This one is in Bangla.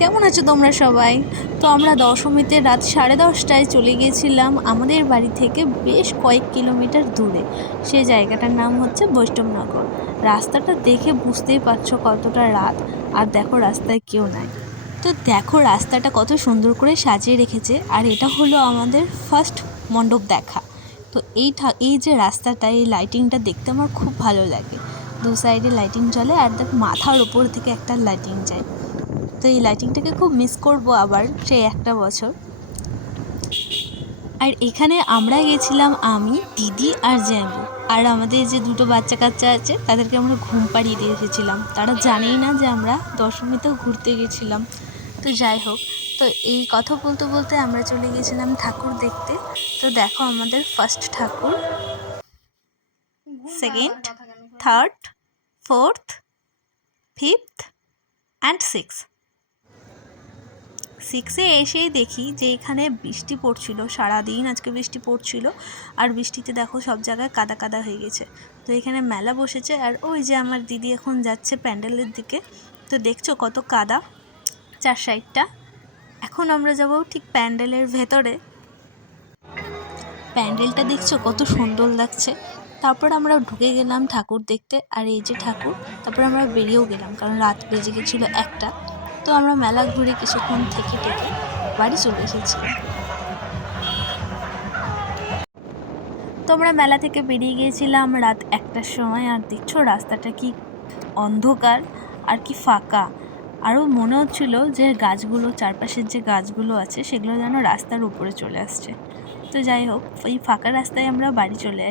কেমন আছো তোমরা সবাই? তো আমরা দশমীতে রাত 10:30টায় চলে গিয়েছিলাম আমাদের বাড়ি থেকে বেশ কয়েক কিলোমিটার দূরে। সেই জায়গাটার নাম হচ্ছে বৈষ্ণবনগর। রাস্তাটা দেখে বুঝতেই পারছো কতটা রাত। আর দেখো রাস্তায় কেউ নাই। তো দেখো রাস্তাটা কত সুন্দর করে সাজিয়ে রেখেছে। আর এটা হলো আমাদের ফার্স্ট মণ্ডপ দেখা। তো এই যে রাস্তাটা, এই লাইটিংটা দেখতে আমার খুব ভালো লাগে। দু সাইডে লাইটিং জ্বলে আর দেখ মাথার ওপর থেকে একটা লাইটিং যায়। তো এই লাইটিংটাকে খুব মিস করবো আবার সেই একটা বছর। আর এখানে আমরা গেছিলাম আমি, দিদি আর জ্যামু। আর আমাদের যে দুটো বাচ্চা কাচ্চা আছে তাদেরকে আমরা ঘুম পাড়িয়ে দিয়ে এসেছিলাম। তারা জানেই না যে আমরা দশমীতেও ঘুরতে গেছিলাম। তো যাই হোক, তো এই কথা বলতে বলতে আমরা চলে গেছিলাম ঠাকুর দেখতে। তো দেখো আমাদের ফার্স্ট ঠাকুর, second, third, fourth, fifth and সিক্সে এসেই দেখি যে এখানে বৃষ্টি পড়ছিল, সারাদিন আজকে বৃষ্টি পড়ছিল। আর বৃষ্টিতে দেখো সব জায়গায় কাদা কাদা হয়ে গেছে। তো এখানে মেলা বসেছে আর ওই যে আমার দিদি এখন যাচ্ছে প্যান্ডেলের দিকে। তো দেখছো কত কাদা চার সাইডটা। এখন আমরা যাব ঠিক প্যান্ডেলের ভেতরে। প্যান্ডেলটা দেখছো কত সুন্দর লাগছে। তারপর আমরা ঢুকে গেলাম ঠাকুর দেখতে। আর এই যে ঠাকুর, তারপর আমরা বেরিয়েও গেলাম কারণ রাত বেজে গেছিলো 1টা। তো আমরা মেলা ঘুরে কিছুক্ষণ থেকে বাড়ি চলে এসেছিলাম। তো আমরা মেলা থেকে বেরিয়ে গিয়েছিলাম রাত 1টার সময়। আর দেখছো রাস্তাটা কি অন্ধকার আর কি ফাঁকা। আরও মনে হচ্ছিল যে গাছগুলো, চারপাশের যে গাছগুলো আছে সেগুলো যেন রাস্তার উপরে চলে আসছে। তো যাই হোক, এই ফাঁকা রাস্তায় আমরা বাড়ি চলে আসি।